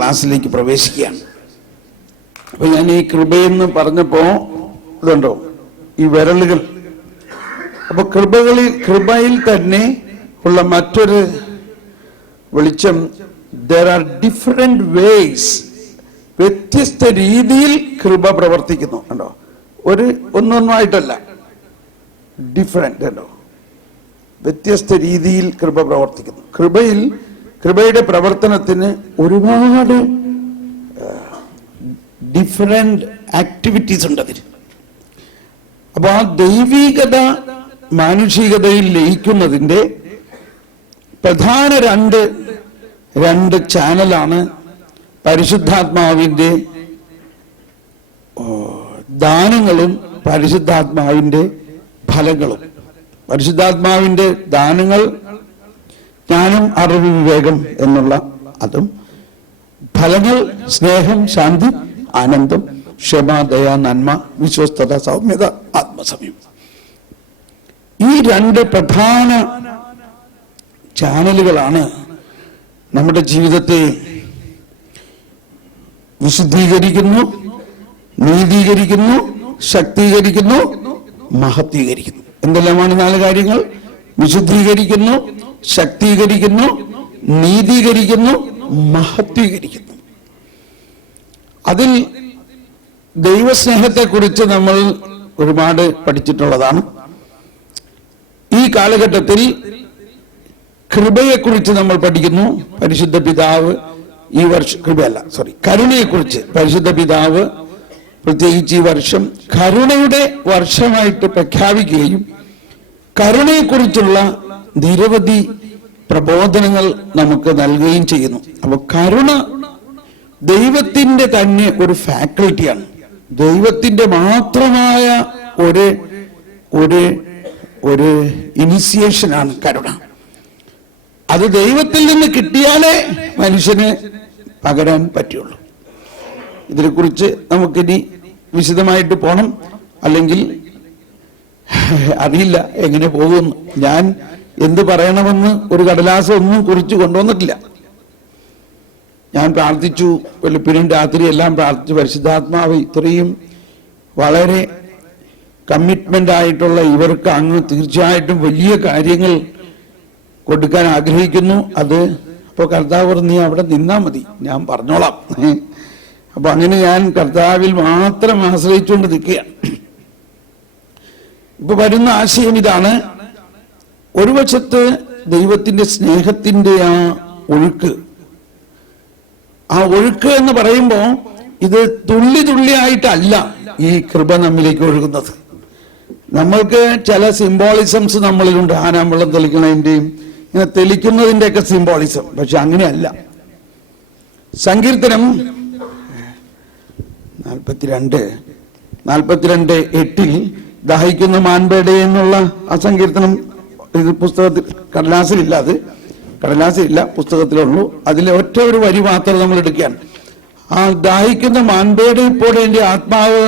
ക്ലാസ്സിലേക്ക് പ്രവേശിക്കുകയാണ്. അപ്പൊ ഞാൻ ഈ കൃപയെന്ന് പറഞ്ഞപ്പോ ഇതുണ്ടോ ഈ വിരലുകൾ. അപ്പൊ കൃപയിൽ തന്നെ ഉള്ള മറ്റൊരു വെളിച്ചം, there are different ways, വ്യത്യസ്ത രീതിയിൽ കൃപ പ്രവർത്തിക്കുന്നു. കണ്ടോ, ഒന്നൊന്നായിട്ടല്ല, ഡിഫറെന്റ്. കണ്ടോ, വ്യത്യസ്ത രീതിയിൽ കൃപ പ്രവർത്തിക്കുന്നു. കൃപയുടെ പ്രവർത്തനത്തിന് ഒരുപാട് ഡിഫറെന്റ് ആക്ടിവിറ്റീസ് ഉണ്ട് അതിന്. അപ്പൊ ആ ദൈവികത മാനുഷികതയിൽ ലയിക്കുന്നതിന്റെ പ്രധാന രണ്ട് ചാനലാണ് പരിശുദ്ധാത്മാവിന്റെ ദാനങ്ങളും പരിശുദ്ധാത്മാവിന്റെ ഫലങ്ങളും. പരിശുദ്ധാത്മാവിന്റെ ദാനങ്ങൾ ജ്ഞാനം, അറിവ്, വിവേകം എന്നുള്ള അതും, ഫലങ്ങൾ സ്നേഹം, ശാന്തി, ആനന്ദം, ക്ഷമ, ദയ, നന്മ, വിശ്വസ്തത, സൗമ്യത, ആത്മസമയം. ഈ രണ്ട് പ്രധാന ചാനലുകളാണ് നമ്മുടെ ജീവിതത്തെ വിശുദ്ധീകരിക്കുന്നു, നീതീകരിക്കുന്നു, ശക്തീകരിക്കുന്നു, മഹത്വീകരിക്കുന്നു. എന്തെല്ലാമാണ് 4 കാര്യങ്ങൾ? വിശുദ്ധീകരിക്കുന്നു, ശക്തീകരിക്കുന്നു, നീതീകരിക്കുന്നു, മഹത്വീകരിക്കുന്നു. അതിൽ ദൈവസ്നേഹത്തെക്കുറിച്ച് നമ്മൾ ഒരുപാട് പഠിച്ചിട്ടുള്ളതാണ്. ഈ കാലഘട്ടത്തിൽ കൃപയെക്കുറിച്ച് നമ്മൾ പഠിക്കുന്നു. പരിശുദ്ധ പിതാവ് ഈ വർഷം കരുണയെക്കുറിച്ച് പരിശുദ്ധ പിതാവ് പ്രത്യേകിച്ച് ഈ വർഷം കരുണയുടെ വർഷമായിട്ട് പ്രഖ്യാപിക്കുകയും കരുണയെക്കുറിച്ചുള്ള നിരവധി പ്രബോധനങ്ങൾ നമുക്ക് നൽകുകയും ചെയ്യുന്നു. അപ്പൊ കരുണ ദൈവത്തിന്റെ തന്നെ ഒരു ഫാക്കൽറ്റിയാണ്. ദൈവത്തിന്റെ മാത്രമായ ഒരു ഇനിഷ്യേഷനാണ് കരുണ. അത് ദൈവത്തിൽ നിന്ന് കിട്ടിയാലേ മനുഷ്യന് പകരാൻ പറ്റുള്ളൂ. ഇതിനെക്കുറിച്ച് നമുക്കിനി വിശദമായിട്ട് പോകണം, അല്ലെങ്കിൽ അറിയില്ല എങ്ങനെ പോകുന്നു. ഞാൻ എന്ത് പറയണമെന്ന് ഒരു കടലാസം ഒന്നും കുറിച്ച് കൊണ്ടുവന്നിട്ടില്ല. ഞാൻ പ്രാർത്ഥിച്ചു, വെളുപ്പിനും രാത്രി എല്ലാം പ്രാർത്ഥിച്ചു. പരിശുദ്ധാത്മാവ് ഇത്രയും വളരെ കമ്മിറ്റ്മെന്റ് ആയിട്ടുള്ള ഇവർക്ക് അങ്ങ് തീർച്ചയായിട്ടും വലിയ കാര്യങ്ങൾ കൊടുക്കാൻ ആഗ്രഹിക്കുന്നു. അപ്പോൾ കർത്താവ് പറഞ്ഞു, നീ അവിടെ നിന്നാ മതി, ഞാൻ പറഞ്ഞോളാം. അപ്പൊ അങ്ങനെ ഞാൻ കർത്താവിൽ മാത്രം ആശ്രയിച്ചുകൊണ്ട് നിൽക്കുകയാണ്. ഇപ്പൊ വരുന്ന ആശയം ഇതാണ്. ഒരു വശത്ത് ദൈവത്തിന്റെ സ്നേഹത്തിന്റെ ആ ഒഴുക്ക് എന്ന് പറയുമ്പോൾ ഇത് തുള്ളിയായിട്ടല്ല ഈ കൃപ നമ്മിലേക്ക് ഒഴുകുന്നത്. നമ്മൾക്ക് ചില സിംബോളിസംസ് നമ്മളിലുണ്ട്. ആനാമ്പള്ളം തെളിക്കുന്നതിന്റെയും ഇങ്ങനെ തെളിക്കുന്നതിൻ്റെയൊക്കെ സിംബോളിസം. പക്ഷെ അങ്ങനെയല്ല. സങ്കീർത്തനം 42:8 ദാഹിക്കുന്ന മാൻപേടെ എന്നുള്ള ആ സങ്കീർത്തനം, ഇത് പുസ്തകത്തിൽ കടലാസിലില്ല, പുസ്തകത്തിലുള്ളൂ. അതിലെ ഒറ്റ ഒരു വരി മാത്രം നമ്മൾ എടുക്കുകയാണ്. ആ ദാഹിക്കുന്ന മാൻപേടെ ഇപ്പോൾ എൻ്റെ ആത്മാവ്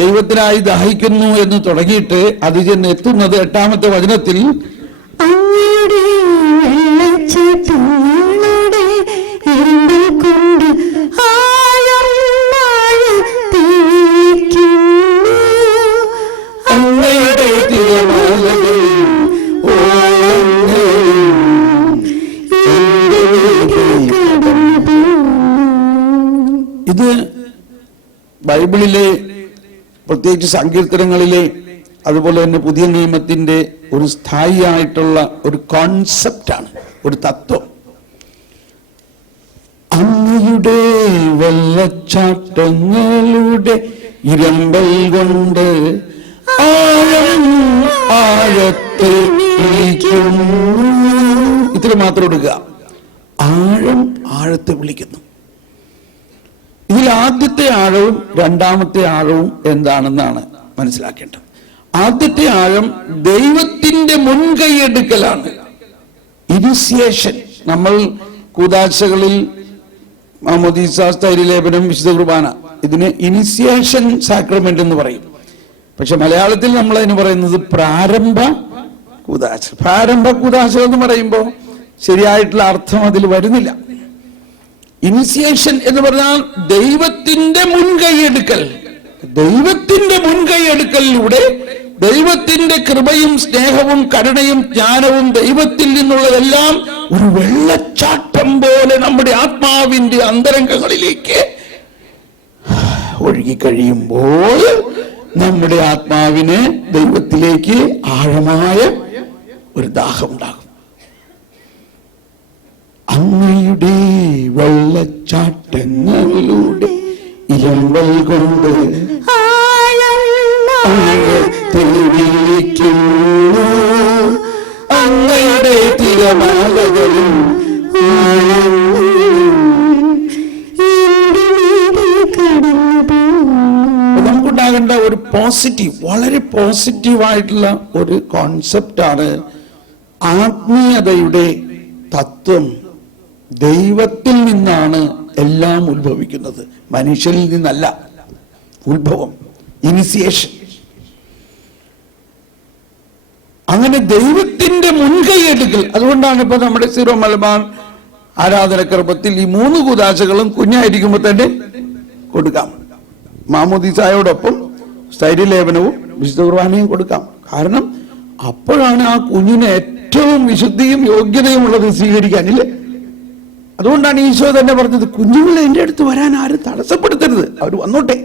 ദൈവത്തിനായി ദാഹിക്കുന്നു എന്ന് തുടങ്ങിയിട്ട് അത് ചെന്ന് എത്തുന്നത് 8-ാമത്തെ വചനത്തിൽ ഇത് ബൈബിളിലെ പ്രത്യേകിച്ച് സങ്കീർത്തനങ്ങളിലെ അതുപോലെ തന്നെ പുതിയ നിയമത്തിന്റെ ഒരു സ്ഥായിയായിട്ടുള്ള ഒരു കോൺസെപ്റ്റാണ്, ഒരു തത്വം. അങ്ങയുടെ വെള്ളച്ചാട്ടങ്ങളുടെ ഇരമ്പൽ കൊണ്ട് ആഴത്തെ വിളിക്കുന്നു. ഇത്ര മാത്രം എടുക്കുക. ആഴത്തെ വിളിക്കുന്നു. ഇതിൽ ആദ്യത്തെ ആഴവും 2-ാമത്തെ ആഴവും എന്താണെന്നാണ് മനസ്സിലാക്കേണ്ടത്. ആദ്യത്തെ ആഴം ദൈവത്തിന്റെ മുൻകൈയെടുക്കലാണ്, ഇനിഷ്യേഷൻ. നമ്മൾ കൂദാശകളിൽ മാമോദീസ, സ്ഥൈര്യലേപനം, വിശുദ്ധ കുർബാന, ഇതിന് ഇനിഷ്യേഷൻ സാക്രമെന്റ് എന്ന് പറയും. പക്ഷെ മലയാളത്തിൽ നമ്മൾ അതിന് പറയുന്നത് പ്രാരംഭ കൂദാശ. എന്ന് പറയുമ്പോൾ ശരിയായിട്ടുള്ള അർത്ഥം അതിൽ വരുന്നില്ല. ഇനിസിയേഷൻ എന്ന് പറഞ്ഞാൽ ദൈവത്തിന്റെ മുൻകൈയെടുക്കൽ. ദൈവത്തിന്റെ മുൻകൈയെടുക്കലിലൂടെ ദൈവത്തിന്റെ കൃപയും സ്നേഹവും കരുണയും ജ്ഞാനവും ദൈവത്തിൽ നിന്നുള്ളതെല്ലാം ഒരു വെള്ളച്ചാട്ടം പോലെ നമ്മുടെ ആത്മാവിന്റെ അന്തരംഗങ്ങളിലേക്ക് ഒഴുകിക്കഴിയുമ്പോൾ നമ്മുടെ ആത്മാവിന് ദൈവത്തിലേക്ക് ആഴമായ ഒരു ദാഹം ഉണ്ടാകും. അങ്ങയുടെ വെള്ളച്ചാട്ടങ്ങളിലൂടെ ഇരമ്പൽ കൊണ്ട് അങ്ങയുടെ തിരമാലകളും നമുക്കുണ്ടാകേണ്ട ഒരു പോസിറ്റീവ്, വളരെ പോസിറ്റീവായിട്ടുള്ള ഒരു കോൺസെപ്റ്റാണ് ആത്മീയതയുടെ തത്വം. ദൈവത്തിൽ നിന്നാണ് എല്ലാം ഉത്ഭവിക്കുന്നത്, മനുഷ്യനിൽ നിന്നല്ല. ഉത്ഭവം, ഇനിസിയേഷൻ. അങ്ങനെ ദൈവത്തിന്റെ മുൻകൈയെടുക്കൽ. അതുകൊണ്ടാണ് ഇപ്പൊ നമ്മുടെ സീറോ മലബാർ ആരാധനക്രമത്തിൽ ഈ 3 കൂദാശകളും കുഞ്ഞായിരിക്കുമ്പോൾ തന്നെ കൊടുക്കാം. മാമോദീസായോടൊപ്പം സ്ഥൈര്യലേപനവും വിശുദ്ധ കുർബാനയും കൊടുക്കാം. കാരണം അപ്പോഴാണ് ആ കുഞ്ഞിന് ഏറ്റവും വിശുദ്ധിയും യോഗ്യതയും ഉള്ളത് സ്വീകരിക്കാനില്ലേ. അതുകൊണ്ടാണ് ഈശോ തന്നെ പറഞ്ഞത്, കുഞ്ഞുങ്ങളെ എൻ്റെ അടുത്ത് വരാൻ ആരും തടസ്സപ്പെടുത്തരുത്, അവർ വന്നോട്ടെ,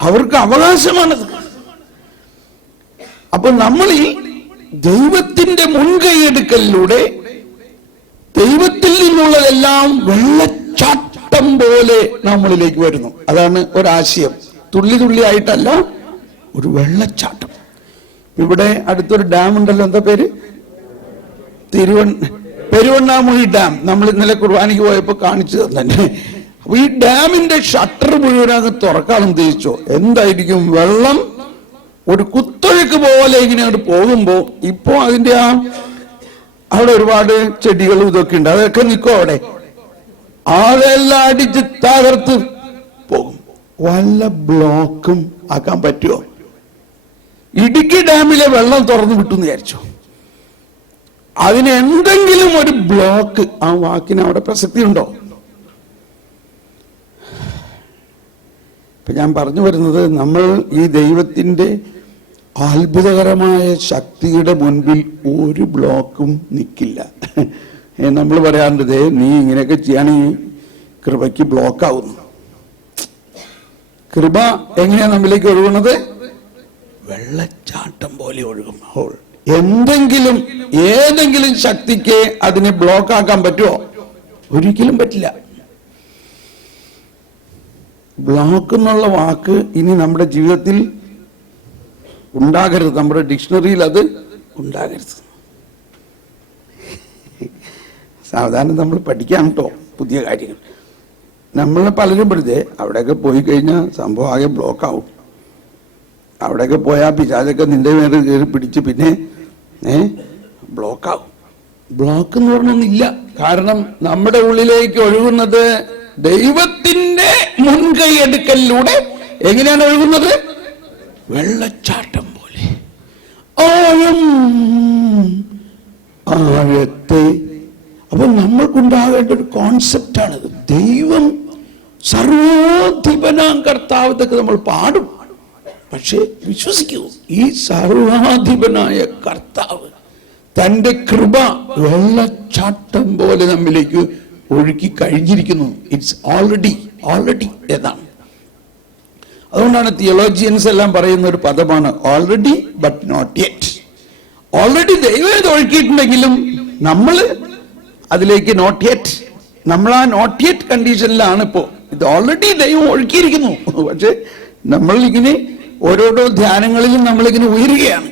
അവർക്ക് അവകാശമാണത്. അപ്പൊ നമ്മൾ ഈ ദൈവത്തിന്റെ മുൻകൈയെടുക്കലിലൂടെ ദൈവത്തിൽ നിന്നുള്ളതെല്ലാം വെള്ളച്ചാട്ടം പോലെ നമ്മളിലേക്ക് വരുന്നു. അതാണ് ഒരാശയം. തുള്ളി തുള്ളി ആയിട്ടല്ല, ഒരു വെള്ളച്ചാട്ടം. ഇവിടെ അടുത്തൊരു ഡാം ഉണ്ടല്ലോ, എന്താ പേര്? പെരുവണ്ണാമുഴി ഡാം. നമ്മൾ ഇന്നലെ കുർബാനയ്ക്ക് പോയപ്പോ കാണിച്ചു തന്നെ. അപ്പൊ ഈ ഡാമിന്റെ ഷട്ടർ മുഴുവനാകെ തുറക്കാൻ ഉദ്ദേശിച്ചോ, എന്തായിരിക്കും വെള്ളം ഒരു കുത്തൊഴുക്ക് പോലെ ഇങ്ങനെ അങ്ങോട്ട് പോകുമ്പോ, ഇപ്പോ അതിന്റെ അവിടെ ഒരുപാട് ചെടികളും ഇതൊക്കെ ഉണ്ട്, അതൊക്കെ നിൽക്കും അവിടെ. അതെല്ലാം അടിച്ച് തകർത്ത് പോകും. വല്ല ബ്ലോക്കും ആക്കാൻ പറ്റുമോ? ഇടുക്കി ഡാമിലെ വെള്ളം തുറന്നു വിട്ടുന്ന് വിചാരിച്ചു, അതിന് എന്തെങ്കിലും ഒരു ബ്ലോക്ക്, ആ വാക്കിന് അവിടെ പ്രസക്തി ഉണ്ടോ? ഇപ്പൊ ഞാൻ പറഞ്ഞു വരുന്നത്, നമ്മൾ ഈ ദൈവത്തിന്റെ അത്ഭുതകരമായ ശക്തിയുടെ മുൻപിൽ ഒരു ബ്ലോക്കും നിൽക്കില്ല. നമ്മൾ പറയാറുണ്ട്, നീ ഇങ്ങനെയൊക്കെ ചെയ്യുകയാണെങ്കിൽ കൃപയ്ക്ക് ബ്ലോക്കാവുന്നു. കൃപ എങ്ങനെയാ നമ്മിലേക്ക് ഒഴുകുന്നത്? വെള്ളച്ചാട്ടം പോലെ ഒഴുകുമ്പോൾ എന്തെങ്കിലും ഏതെങ്കിലും ശക്തിക്ക് അതിനെ ബ്ലോക്കാക്കാൻ പറ്റുമോ? ഒരിക്കലും പറ്റില്ല. ബ്ലോക്ക് എന്നുള്ള വാക്ക് ഇനി നമ്മുടെ ജീവിതത്തിൽ ഉണ്ടാകരുത്, നമ്മുടെ ഡിക്ഷണറിയിൽ അത് ഉണ്ടാകരുത്. സാവധാനം നമ്മൾ പഠിക്കാം കേട്ടോ പുതിയ കാര്യങ്ങൾ. നമ്മൾ പലരും പെടുത്തേ അവിടെയൊക്കെ പോയി കഴിഞ്ഞാൽ സംഭവം ആകെ ബ്ലോക്കാവും. അവിടെയൊക്കെ പോയാൽ പിശാചൊക്കെ നിന്റെ മേലെ കയറി പിടിച്ച് പിന്നെ ബ്ലോക്കാവും. ബ്ലോക്ക് എന്ന് പറഞ്ഞൊന്നില്ല. കാരണം നമ്മുടെ ഉള്ളിലേക്ക് ഒഴുകുന്നത് ദൈവത്തിന്റെ മുൻകൈയെടുക്കലിലൂടെ എങ്ങനെയാണ് ഒഴുകുന്നത്? വെള്ളച്ചാട്ടം പോലെ. ആഴത്തെ. അപ്പൊ നമ്മൾക്കുണ്ടാകേണ്ട ഒരു കോൺസെപ്റ്റാണിത്. ദൈവം സർവാധിപനാം കർത്താവ്, ഇതൊക്കെ നമ്മൾ പാടും. പക്ഷെ വിശ്വസിക്കൂ, ഈ സർവാധിപനായ കർത്താവ് തന്റെ കൃപ വെള്ളച്ചാട്ടം പോലെ നമ്മിലേക്ക് ഒഴുക്കി കഴിഞ്ഞിരിക്കുന്നു. ഇറ്റ്സ് ഓൾറെഡി എന്നാണ്. അതുകൊണ്ടാണ് തിയോളജിയൻസ് എല്ലാം പറയുന്ന ഒരു പദമാണ് already but not yet. Already ദൈവം ഇത് ഒഴുക്കിയിട്ടുണ്ടെങ്കിലും നമ്മൾ അതിലേക്ക് നോട്ട് യെറ്റ്, നമ്മൾ ആ നോട്ട് യെറ്റ് കണ്ടീഷനിലാണ് ഇപ്പോ. ഇത് ഓൾറെഡി ദൈവം ഒഴുക്കിയിരിക്കുന്നു. പക്ഷെ നമ്മൾ ഇങ്ങനെ ഓരോരോ ധ്യാനങ്ങളിലും നമ്മളിങ്ങനെ ഉയരുകയാണ്.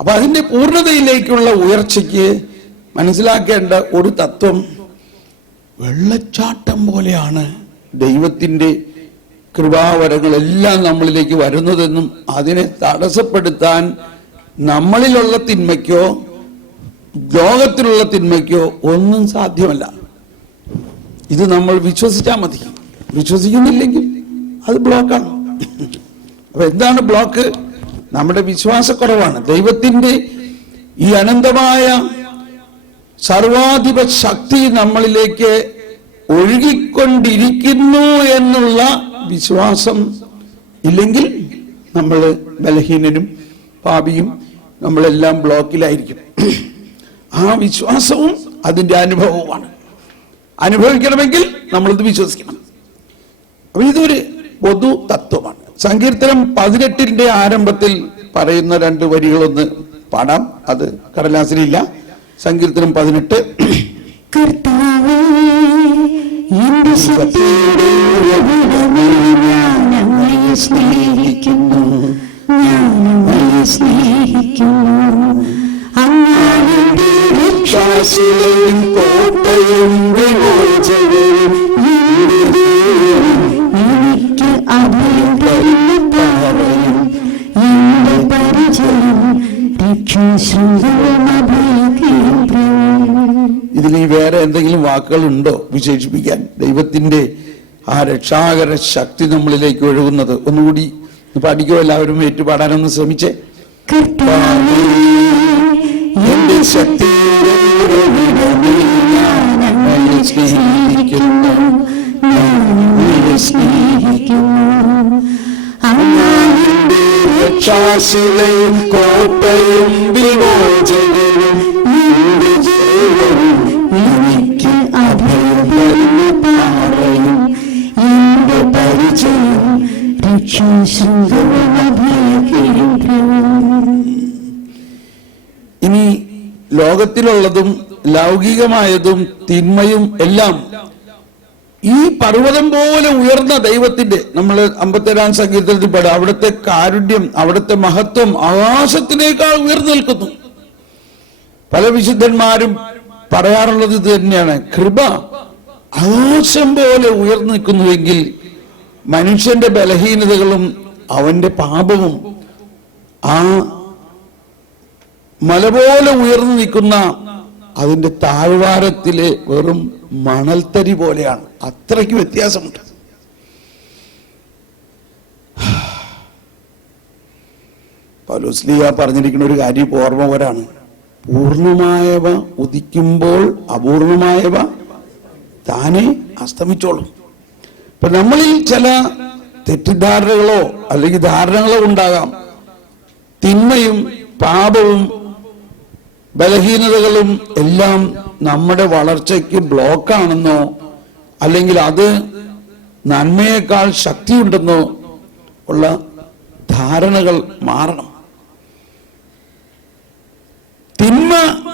അപ്പൊ അതിന്റെ പൂർണ്ണതയിലേക്കുള്ള ഉയർച്ചയ്ക്ക് മനസ്സിലാക്കേണ്ട ഒരു തത്വം, വെള്ളച്ചാട്ടം പോലെയാണ് ദൈവത്തിന്റെ കൃപാവരങ്ങളെല്ലാം നമ്മളിലേക്ക് വരുന്നതെന്നും അതിനെ തടസ്സപ്പെടുത്താൻ നമ്മളിലുള്ള തിന്മയ്ക്കോ ലോകത്തിലുള്ള തിന്മയ്ക്കോ ഒന്നും സാധ്യമല്ല. ഇത് നമ്മൾ വിശ്വസിച്ചാൽ മതി. വിശ്വസിക്കുന്നില്ലെങ്കിൽ അത് ബ്ലോക്കാണ്. അപ്പൊ എന്താണ് ബ്ലോക്ക്? നമ്മുടെ വിശ്വാസക്കുറവാണ്. ദൈവത്തിന്റെ ഈ അനന്തമായ സർവാധിപ ശക്തി നമ്മളിലേക്ക് ഒഴുകിക്കൊണ്ടിരിക്കുന്നു എന്നുള്ള വിശ്വാസം ഇല്ലെങ്കിൽ നമ്മൾ ബലഹീനനും പാപിയും നമ്മളെല്ലാം ബ്ലോക്കിലായിരിക്കും. ആ വിശ്വാസവും അതിൻ്റെ അനുഭവവുമാണ്. അനുഭവിക്കണമെങ്കിൽ നമ്മളിത് വിശ്വസിക്കണം. അപ്പൊ ഇതൊരു പൊതു തത്വമാണ്. സങ്കീർത്തനം 18 ആരംഭത്തിൽ പറയുന്ന 2 വരികളൊന്ന് പാടാം. അത് കടലാസിലില്ല. സങ്കീർത്തനം 18. കർത്താവേ എന്റെ ശക്തിയുടെ ഉറവിടമേ, ഞാൻ അങ്ങയെ സ്നേഹിക്കുന്നു, ഞാൻ അങ്ങയെ സ്നേഹിക്കുന്നു. അങ്ങയുടെ രക്ഷാശിലയും കോട്ടയും വിമോചകനും, എനിക്ക് അഭയം തരുന്ന പാറയും എന്റെ പരിചയം, രക്ഷാശൃംഖലയും അഭയകേന്ദ്രവും. ഇതിൽ വേറെ എന്തെങ്കിലും വാക്കുകൾ ഉണ്ടോ വിശേഷിപ്പിക്കാൻ? ദൈവത്തിന്റെ ആ രക്ഷാകര ശക്തി നമ്മളിലേക്ക് ഒഴുകുന്നത് ഒന്നുകൂടി പഠിക്കോ? എല്ലാവരും ഏറ്റുപാടാനൊന്ന് ശ്രമിച്ചേ. കർത്താവേ എന്റെ ശക്തിയുടെ ഉറവിടമേ, ഞാൻ അങ്ങയെ സ്നേഹിക്കുന്നു, ഞാൻ അങ്ങയെ സ്നേഹിക്കുന്നു. അങ്ങയുടെ രക്ഷാശിലയും കോട്ടയും വിമോചകനും, എനിക്ക് അഭയം തരുന്ന പാറയും എന്റെ പരിചയം, രക്ഷാശൃംഖലയും അഭയകേന്ദ്രവും. ഇനി ലോകത്തിലുള്ളതും ലൗകികമായതും തിന്മയും എല്ലാം ഈ പർവ്വതം പോലെ ഉയർന്ന ദൈവത്തിന്റെ, നമ്മൾ 57 സങ്കീർത്തനത്തിൽ പാടും, അവിടുത്തെ കാരുണ്യം, അവിടുത്തെ മഹത്വം ആകാശത്തിനേക്കാൾ ഉയർന്നു നിൽക്കുന്നു. പല വിശുദ്ധന്മാരും പറയാറുള്ളത് ഇത് തന്നെയാണ്. കൃപ ആകാശം പോലെ ഉയർന്നു നിൽക്കുന്നുവെങ്കിൽ മനുഷ്യന്റെ ബലഹീനതകളും അവന്റെ പാപവും ആ മല പോലെ ഉയർന്നു നിൽക്കുന്ന അതിന്റെ താഴ്വാരത്തിലെ വെറും മണൽത്തരി പോലെയാണ്. അത്രയ്ക്ക് വ്യത്യാസമുണ്ട്. പൗലോസ്ലീഹ പറഞ്ഞിരിക്കുന്ന ഒരു കാര്യം ഓർമ്മ വരാണ്. പൂർണ്ണമായവ ഉദിക്കുമ്പോൾ അപൂർണമായവ താനെ അസ്തമിച്ചോളും. ഇപ്പൊ നമ്മളിൽ ചില തെറ്റിദ്ധാരണകളോ അല്ലെങ്കിൽ ധാരണകളോ ഉണ്ടാകാം. തിന്മയും പാപവും ബലഹീനതകളും എല്ലാം നമ്മുടെ വളർച്ചയ്ക്ക് ബ്ലോക്കാണെന്നോ അല്ലെങ്കിൽ അത് നന്മയേക്കാൾ ശക്തിയുണ്ടെന്നോ ഉള്ള ധാരണകൾ മാറണം. തിന്മ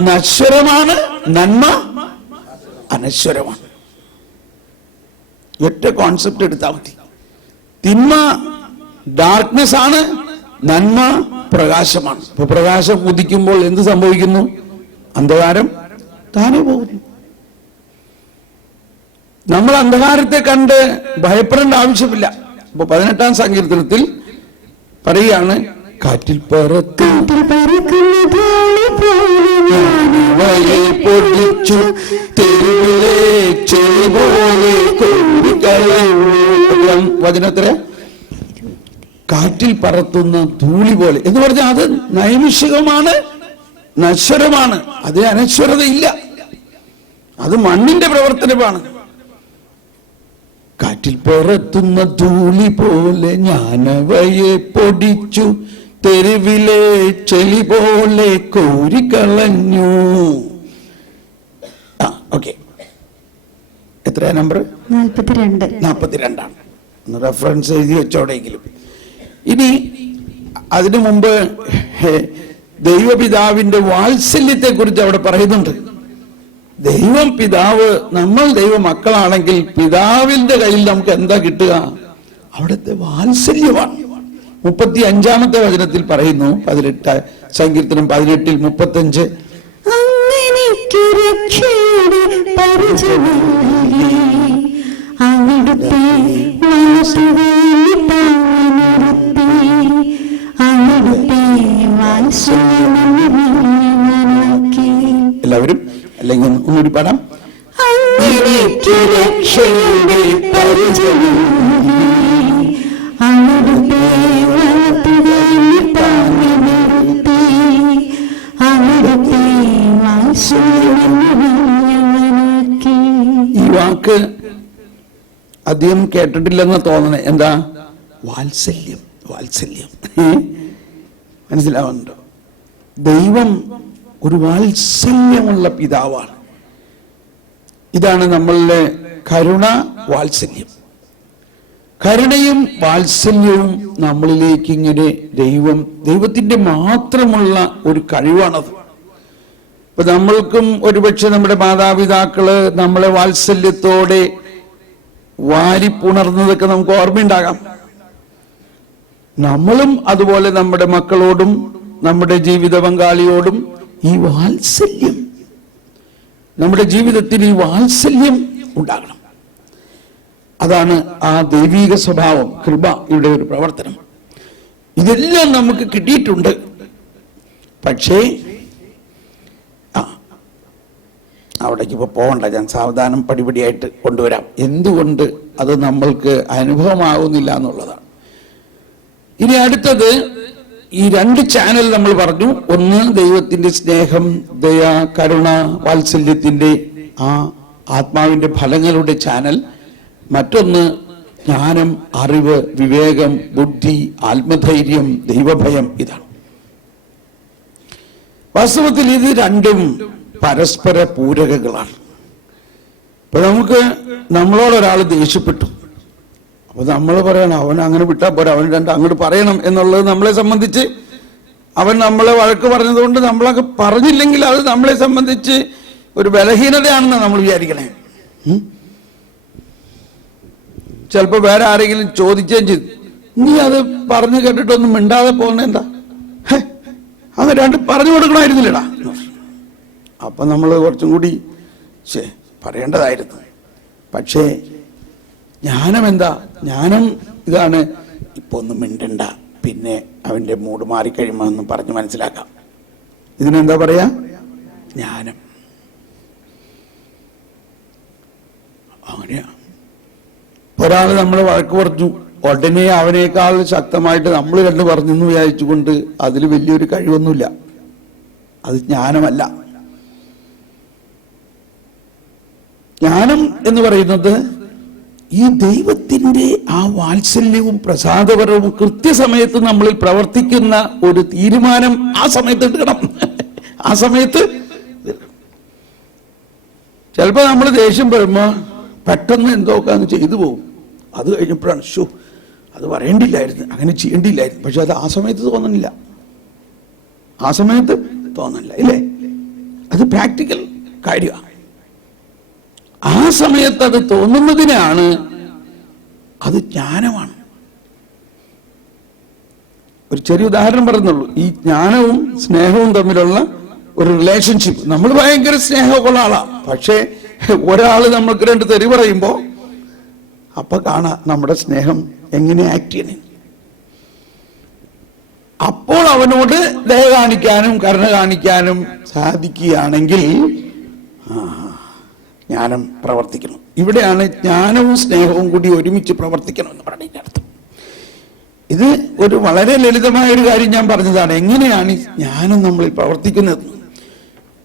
നശ്വരമാണ്, നന്മ അനശ്വരമാണ്. ഒറ്റ കോൺസെപ്റ്റ് എടുത്താൽ മതി. തിന്മ ഡാർക്ക്നെസ് ആണ്, നന്മ പ്രകാശമാണ്. ഇപ്പൊ പ്രകാശം ഉദിക്കുമ്പോൾ എന്ത് സംഭവിക്കുന്നു? അന്ധകാരം താനെ പോകുന്നു. നമ്മൾ അന്ധകാരത്തെ കണ്ട് ഭയപ്പെടേണ്ട ആവശ്യമില്ല. ഇപ്പൊ 18 സങ്കീർത്തനത്തിൽ പറയുകയാണ്, കാറ്റിൽ പൊടിച്ചു തെരുവിലെ ചെളി പോലെ വചനത്തിലെ കാറ്റിൽ പറത്തുന്ന ധൂളി പോലെ എന്ന് പറഞ്ഞാൽ അത് നൈമിഷികമാണ്, നശ്വരമാണ്. അത് അനശ്വരതയില്ല, അത് മണ്ണിന്റെ പ്രവർത്തനമാണ്. കാറ്റിൽ പറത്തുന്ന ധൂളി പോലെ ഞാനവയെ പൊടിച്ചു തെരുവിലെ ചെളി പോലെ കോരിക്കളഞ്ഞു. ഓക്കെ, എത്രയാ നമ്പർ? 42 ഒന്ന് റെഫറൻസ് എഴുതി വെച്ചോടെങ്കിലും. ഇനി അതിനു മുമ്പ് ദൈവപിതാവിന്റെ വാത്സല്യത്തെ കുറിച്ച് അവിടെ പറയുന്നുണ്ട്. ദൈവം പിതാവ്, നമ്മൾ ദൈവ മക്കളാണെങ്കിൽ പിതാവിന്റെ കയ്യിൽ നമുക്ക് എന്താ കിട്ടുക? അവിടുത്തെ വാത്സല്യമാണ്. 35 വചനത്തിൽ പറയുന്നു, 18 സങ്കീർത്തനം 18:35, എല്ലാവരും അല്ലെങ്കിൽ ഒന്നുകൂടി പാടാം. വാക്ക് അധികം കേട്ടിട്ടില്ലെന്ന് തോന്നണേ. എന്താ? വാത്സല്യം. വാത്സല്യം മനസ്സിലാവുന്നുണ്ടോ? ദൈവം ഒരു വാത്സല്യമുള്ള പിതാവാണ്. ഇതാണ് നമ്മളുടെ കരുണ, വാത്സല്യം. കരുണയും വാത്സല്യവും നമ്മളിലേക്ക് ഇങ്ങനെ ദൈവത്തിന്റെ മാത്രമുള്ള ഒരു കഴിവാണത്. ഇപ്പൊ നമ്മൾക്കും ഒരുപക്ഷെ നമ്മുടെ മാതാപിതാക്കള് നമ്മളെ വാത്സല്യത്തോടെ വാരിപ്പുണർന്നതൊക്കെ നമുക്ക് ഓർമ്മയുണ്ടാകാം. നമ്മളും അതുപോലെ നമ്മുടെ മക്കളോടും നമ്മുടെ ജീവിത പങ്കാളിയോടും ഈ വാത്സല്യം, നമ്മുടെ ജീവിതത്തിൽ ഈ വാത്സല്യം ഉണ്ടാകണം. അതാണ് ആ ദൈവീക സ്വഭാവം, കൃപയുടെ ഒരു പ്രവർത്തനം. ഇതെല്ലാം നമുക്ക് കിട്ടിയിട്ടുണ്ട്. പക്ഷേ അവിടേക്ക് ഇപ്പോൾ പോകണ്ട, ഞാൻ സാവധാനം പടിപടിയായിട്ട് കൊണ്ടുവരാം. എന്തുകൊണ്ട് അത് നമ്മൾക്ക് അനുഭവമാകുന്നില്ല എന്നുള്ളതാണ്. ഇനി അടുത്തത്, ഈ 2 ചാനൽ നമ്മൾ പറഞ്ഞു. ഒന്ന് ദൈവത്തിന്റെ സ്നേഹം, ദയ, കരുണ, വാത്സല്യത്തിന്റെ ആ ആത്മാവിന്റെ ഫലങ്ങളുടെ ചാനൽ. മറ്റൊന്ന് ജ്ഞാനം, അറിവ്, വിവേകം, ബുദ്ധി, ആത്മധൈര്യം, ദൈവഭയം. ഇതാണ് വാസ്തവത്തിൽ ഇത് രണ്ടും പരസ്പര പൂരകങ്ങളാണ്. ഇപ്പൊ നമ്മളോടൊരാൾ ദേഷ്യപ്പെട്ടു, അപ്പൊ നമ്മൾ പറയണം അവൻ അങ്ങനെ വിട്ടാൽ പോരാ, അവൻ അങ്ങോട്ട് പറയണം എന്നുള്ളത് നമ്മളെ സംബന്ധിച്ച്, അവൻ നമ്മളെ വഴക്ക് പറഞ്ഞതുകൊണ്ട് നമ്മളൊക്കെ പറഞ്ഞില്ലെങ്കിൽ അത് നമ്മളെ സംബന്ധിച്ച് ഒരു ബലഹീനതയാണെന്ന് നമ്മൾ വിചാരിക്കണേ. ചിലപ്പോ വേറെ ആരെങ്കിലും ചോദിക്കുകയും ചെയ്തു, നീ അത് പറഞ്ഞു കേട്ടിട്ടൊന്നും മിണ്ടാതെ പോകുന്ന എന്താ, അങ്ങനെ പറഞ്ഞു കൊടുക്കണമായിരുന്നില്ലടാ. അപ്പൊ നമ്മൾ കുറച്ചും കൂടി പറയേണ്ടതായിരുന്നു. പക്ഷേ ജ്ഞാനം എന്താ? ജ്ഞാനം ഇതാണ്, ഇപ്പൊ ഒന്നും മിണ്ടണ്ട, പിന്നെ അവന്റെ മൂഡ് മാറിക്കഴിയുമ്പോൾ ഒന്ന് പറഞ്ഞ് മനസ്സിലാക്കാം. ഇതിനെന്താ പറയാ? ജ്ഞാനം. അങ്ങനെയാ. ഒരാൾ നമ്മളെ വഴക്ക് പറഞ്ഞു, ഉടനെ അവനേക്കാൾ ശക്തമായിട്ട് നമ്മൾ കണ്ടു പറഞ്ഞെന്ന് വിചാരിച്ചുകൊണ്ട് അതിൽ വലിയൊരു കഴിവൊന്നുമില്ല. അത് ജ്ഞാനമല്ല. ജ്ഞാനം എന്ന് പറയുന്നത് ഈ ദൈവത്തിന്റെ ആ വാത്സല്യവും പ്രസാദപരവും കൃത്യസമയത്ത് നമ്മളിൽ പ്രവർത്തിക്കുന്ന ഒരു തീരുമാനം ആ സമയത്ത് എടുക്കണം. ആ സമയത്ത് ചിലപ്പോ നമ്മൾ ദേഷ്യം വരുമ്പോ പെട്ടെന്ന് എന്തൊക്കെ അങ്ങ് ചെയ്തു പോകും. അത് കഴിഞ്ഞപ്പോഴാണ് അത് പറയേണ്ടില്ലായിരുന്നു, അങ്ങനെ ചെയ്യേണ്ടിയില്ലായിരുന്നു. പക്ഷെ അത് ആ സമയത്ത് തോന്നുന്നില്ല. ആ സമയത്ത് തോന്നില്ല, ഇല്ലേ? അത് പ്രാക്ടിക്കൽ കാര്യമാണ്. ആ സമയത്ത് അത് തോന്നുന്നതിനാണ് അത് ജ്ഞാനമാണ്. ഒരു ചെറിയ ഉദാഹരണം പറയുന്നുള്ളൂ. ഈ ജ്ഞാനവും സ്നേഹവും തമ്മിലുള്ള ഒരു റിലേഷൻഷിപ്പ്. നമ്മൾ ഭയങ്കര സ്നേഹമുള്ള ആളാണ്, പക്ഷേ ഒരാള് നമ്മൾക്ക് 2 തെറി പറയുമ്പോ അപ്പൊ കാണാം നമ്മുടെ സ്നേഹം എങ്ങനെ ആക്ട് ചെയ്യണം. അപ്പോൾ അവനോട് ദയ കാണിക്കാനും കരുണ കാണിക്കാനും സാധിക്കുകയാണെങ്കിൽ ജ്ഞാനം പ്രവർത്തിക്കണം. ഇവിടെയാണ് ജ്ഞാനവും സ്നേഹവും കൂടി ഒരുമിച്ച് പ്രവർത്തിക്കണം എന്ന് പറയുന്നതിന്റെ അർത്ഥം. ഇത് ഒരു വളരെ ലളിതമായ ഒരു കാര്യം ഞാൻ പറഞ്ഞതാണ്. എങ്ങനെയാണ് ഈ ജ്ഞാനം നമ്മളിൽ പ്രവർത്തിക്കുന്നത്?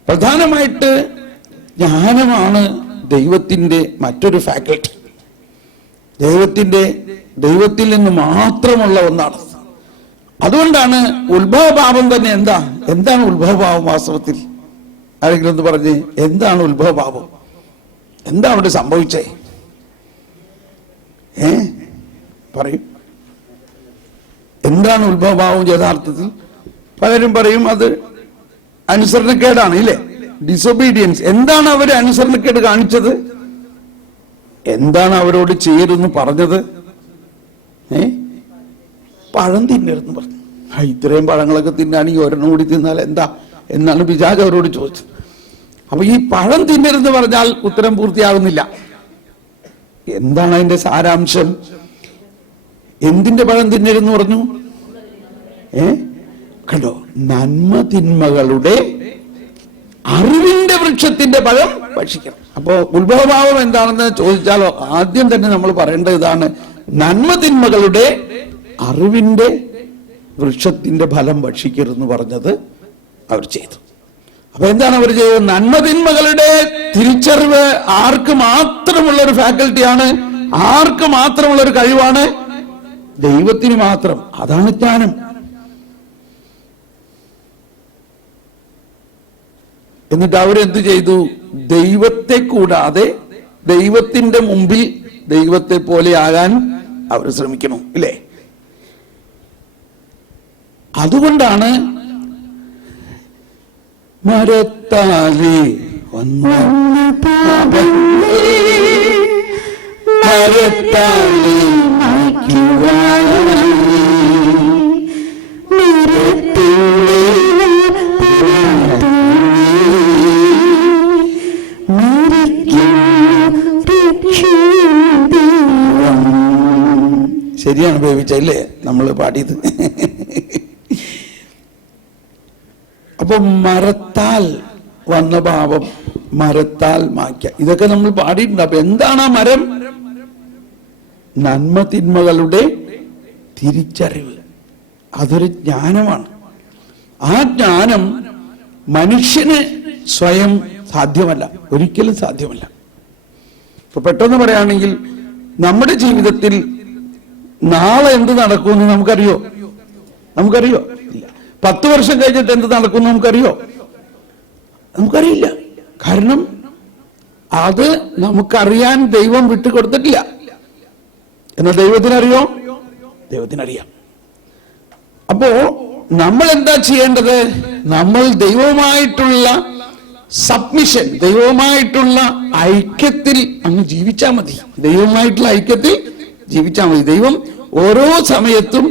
പ്രധാനമായിട്ട് ജ്ഞാനമാണ് ദൈവത്തിന്റെ മറ്റൊരു ഫാക്കൽറ്റി. ദൈവത്തിൽ നിന്ന് മാത്രമുള്ള ഒന്നാണ്. അതുകൊണ്ടാണ് ഉത്ഭവഭാവം തന്നെ എന്താണ് ഉത്ഭവഭാവം? വാസ്തവത്തിൽ ആരെങ്കിലും ഒന്ന് പറഞ്ഞ്, എന്താണ് ഉത്ഭവഭാവം? എന്താ അവിടെ സംഭവിച്ചേ? പറയും. എന്താണ് ഉത്ഭവഭാവം യഥാർത്ഥത്തിൽ? പലരും പറയും അത് അനുസരണക്കേടാണ്, ഇല്ലേ? ഡിസൊബീഡിയൻസ്. എന്താണ് അവര് അനുസരണക്കേട് കാണിച്ചത്? എന്താണ് അവരോട് ചെയ്യരുതെന്ന് പറഞ്ഞത്? പഴം തിന്നരുതെന്ന് പറഞ്ഞു. ഇത്രയും പഴങ്ങളൊക്കെ തിന്നാണെങ്കിൽ ഒരെണ്ണം കൂടി തിന്നാൽ എന്താ എന്നാണ് പിശാച് അവരോട് ചോദിച്ചത്. അപ്പൊ ഈ പഴം തിന്നരുതെന്ന് പറഞ്ഞാൽ ഉത്തരം പൂർത്തിയാകുന്നില്ല. എന്താണ് അതിന്റെ സാരാംശം? എന്തിന്റെ പഴം തിന്നരുതെന്ന് പറഞ്ഞു? കണ്ടോ? നന്മ തിന്മകളുടെ അറിവിന്റെ വൃക്ഷത്തിന്റെ പഴം ഭക്ഷിക്കണം. അപ്പോ ഉത്ഭവഭാവം എന്താണെന്ന് ചോദിച്ചാലോ ആദ്യം തന്നെ നമ്മൾ പറയേണ്ടത് ഇതാണ്: നന്മ തിന്മകളുടെ അറിവിന്റെ വൃക്ഷത്തിന്റെ ഫലം ഭക്ഷിക്കരുതെന്ന് പറഞ്ഞത് അവർ ചെയ്തു. അപ്പൊ എന്താണ് അവർ ചെയ്തത്? നന്മതിന്മകളുടെ തിരിച്ചറിവ് ആർക്ക് മാത്രമുള്ള ഒരു ഫാക്കൽറ്റിയാണ്, ആർക്ക് മാത്രമുള്ള ഒരു കഴിവാണ്? ദൈവത്തിന് മാത്രം. അതാണ് ജ്ഞാനം. എന്നിട്ട് അവരെന്ത് ചെയ്തു? ദൈവത്തെ കൂടാതെ ദൈവത്തിന്റെ മുമ്പിൽ ദൈവത്തെ പോലെ ആകാൻ അവർ ശ്രമിക്കണം, ഇല്ലേ? അതുകൊണ്ടാണ് മരത്താലേ മരത്താലേ ശരിയാണ് ഉപയോഗിച്ചല്ലേ നമ്മൾ പാടിയത്. അപ്പൊ മരത്താൽ വന്ന പാപം മരത്താൽ മായ്ക്ക, ഇതൊക്കെ നമ്മൾ പാടിയിട്ടുണ്ട്. അപ്പൊ എന്താണ് ആ മരം? നന്മ തിന്മകളുടെ തിരിച്ചറിവ്. അതൊരു ജ്ഞാനമാണ്. ആ ജ്ഞാനം മനുഷ്യന് സ്വയം സാധ്യമല്ല, ഒരിക്കലും സാധ്യമല്ല. ഇപ്പൊ പെട്ടെന്ന് പറയുകയാണെങ്കിൽ നമ്മുടെ ജീവിതത്തിൽ നാളെ എന്ത് നടക്കുമെന്ന് നമുക്കറിയോ? ഇല്ല. 10 വർഷം കഴിഞ്ഞിട്ട് എന്ത് നടക്കും നമുക്കറിയോ? നമുക്കറിയില്ല. കാരണം അത് നമുക്കറിയാൻ ദൈവം വിട്ടുകൊടുത്തിട്ടില്ല. എന്നാൽ ദൈവത്തിനറിയോ? ദൈവത്തിനറിയാം. അപ്പോ നമ്മൾ എന്താ ചെയ്യേണ്ടത്? നമ്മൾ ദൈവവുമായിട്ടുള്ള സബ്മിഷൻ, ദൈവവുമായിട്ടുള്ള ഐക്യത്തിൽ അങ്ങ് ജീവിച്ചാൽ മതി. ദൈവവുമായിട്ടുള്ള ഐക്യത്തിൽ ജീവിച്ചാൽ മതി. ദൈവം ഓരോ സമയത്തും